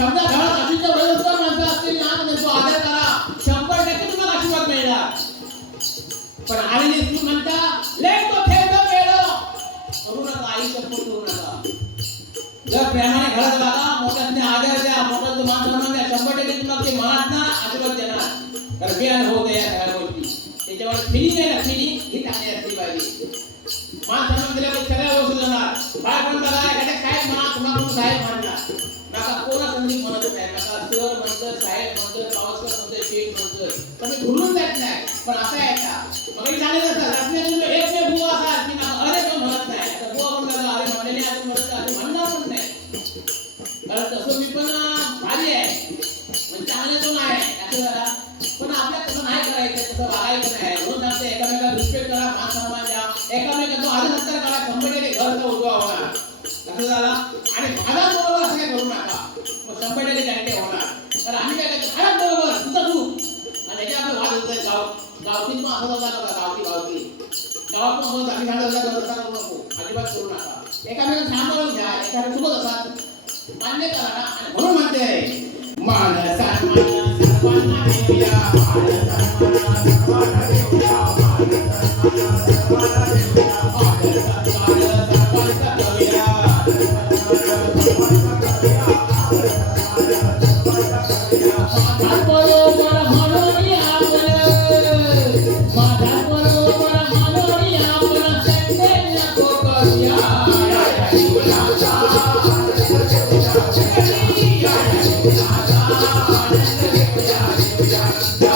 समजा घरात अशीच वयोवृद्ध माणसं असतील ना तर तो आदर करा, 100% तुम्हाला आशीर्वाद मिळणार. पण आईने तू म्हणता लेट तो ठेवतो पेलो करू नका, आई शपथ करू नका. जर प्रेमाने घरात वागा, मोठ्याने आदर द्या, मोठ्याचं मान सन्मान द्या, 100% तुम्हाला ते मनात ना आशीर्वाद देणार. कारण मी अनुभव आहे या सगळ्या गोष्टी. त्याच्यावर फिलिंग आहे ना, फिलिंग ही चांगली असली पाहिजे. मान सन्मान दिल्यामुळे सगळ्या गोष्टी जाणार. बाय पण बघा एखाद्या काय म्हणा तुम्हाला साहेब म्हणला नका, कोणा संधी म्हणत नाही, नका सर म्हणतं, साहेब म्हणतं, पावसकर म्हणतं, शेठ म्हणतं, तुम्ही भुलून जात नाही. पण असं आहे का मग सांगितलं सर रत्ने तुम्ही एक ने बुवा असाल की ना अरे पण म्हणत नाही. तर बुवा पण झाला अरे म्हणलेले आपण म्हणत असे म्हणणार पण नाही. कारण तसं मी पण भारी आहे म्हणजे चांगले तो नाही असं जरा, पण आपल्या तसं नाही करायचं, तसं वागायचं नाही. रोज सांगते एकामेकाला रिस्पेक्ट करा, मान सन्मान द्या, एकामेकाचा आदर सत्कार करा, कंपनीने घरचा उजवा होणार. कसं झाला आणि भागात बरोबर असं काय करू नका, मग 100% गॅरंटी होणार. तर आम्ही काय करतो भागात बरोबर तुझं तू आणि याच्या आपलं वाद होतोय. गावकीच मग असं होता नका, गावकी गावात मग आम्ही झाडं करू नको, अजिबात करू नका. एकामेकाला सांभाळून घ्या, एखाद्या चुकत असाल मान्य करा ना. आणि म्हणून म्हणते मान सन्मान सर्वांना देऊया, मान सन्मान सर्वांना देऊया, मान सन्मान सर्वांना देऊया, आदर सत्कार सर्वांचा करूया, बरोबर म्हणून आपण सत्य नको करूया. Yeah.